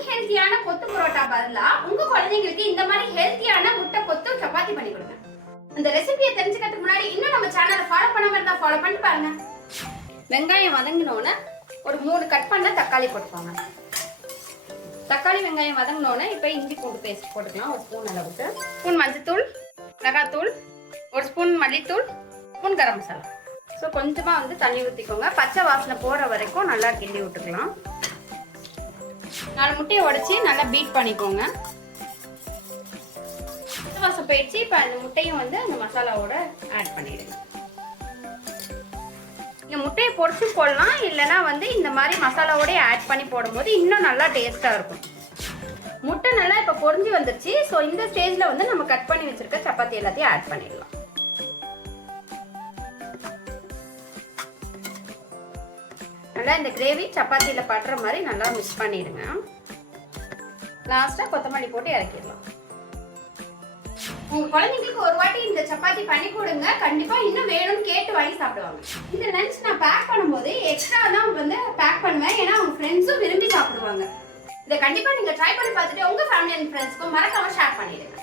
அன்ஹெல்தியான கொத்து பரோட்டா பதிலா உங்க குழந்தைங்களுக்கு இந்த மாதிரி ஹெல்த்தியான முட்டை கொத்து சப்பாத்தி பண்ணி கொடுங்க. இந்த ரெசிபியை தெரிஞ்சுக்கிறதுக்கு முன்னாடி இன்னும் நம்ம சேனலை ஃபாலோ பண்ணாம இருந்தா ஃபாலோ பண்ணிட்டு பாருங்க. வெங்காயம் வதங்கினோன்னு ஒரு 3 கட் பண்ண தக்காளி போட்டுக்கோங்க. தக்காளி வெங்காயம் வதங்கினோன்னு இப்போ இஞ்சி பூண்டு பேஸ்ட் போட்டுக்கலாம். ஒரு ஸ்பூன் அளவுக்கு, ஸ்பூன் மஞ்சத்தூள், மிளகாத்தூள், ஒரு ஸ்பூன் மல்லித்தூள், ஸ்பூன் கரம் மசாலா. ஸோ கொஞ்சமாக வந்து தண்ணி ஊற்றிக்கோங்க. பச்சை வாசனை போகிற வரைக்கும் நல்லா கிண்டி விட்டுக்கலாம். 4 முட்டையை உடைச்சி நல்லா பீட் பண்ணிக்கோங்க. பச்சை வாசம் போயிடுச்சு. இப்போ அந்த முட்டையும் வந்து அந்த மசாலாவோட ஆட் பண்ணிடுங்க. நீங்கள் முட்டையை பொரிச்சு போடலாம், இல்லைனா வந்து இந்த மாதிரி மசாலாவோடய ஆட் பண்ணி போடும்போது இன்னும் நல்லா டேஸ்ட்டாக இருக்கும். முட்டை நல்லா இப்போ பொரிஞ்சு வந்துருச்சு. ஸோ இந்த ஸ்டேஜில் வந்து நம்ம கட் பண்ணி வச்சுருக்க சப்பாத்தி எல்லாத்தையும் ஆட் பண்ணிடலாம். நல்லா இந்த கிரேவி சப்பாத்தியில் படுற மாதிரி நல்லா மிக்ஸ் பண்ணிடுங்க. லாஸ்ட்டாக கொத்தமல்லி போட்டு இறக்கிடலாம். உங்கள் குழந்தைங்களுக்கு ஒரு வாட்டி இந்த சப்பாத்தி பண்ணி கொடுங்க. கண்டிப்பாக இன்னும் வேணும்னு கேட்டு வாங்கி சாப்பிடுவாங்க. இந்த லஞ்ச் நான் பேக் பண்ணும்போது எக்ஸ்ட்ரா தான் வந்து பேக் பண்ணுவேன். ஏன்னா அவங்க ஃப்ரெண்ட்ஸும் விரும்பி சாப்பிடுவாங்க. இதை கண்டிப்பாக நீங்கள் ட்ரை பண்ணி பார்த்துட்டு உங்கள் ஃபேமிலி அண்ட் ஃப்ரெண்ட்ஸ்க்கும் மறக்காமல் ஷேர் பண்ணிடுங்க.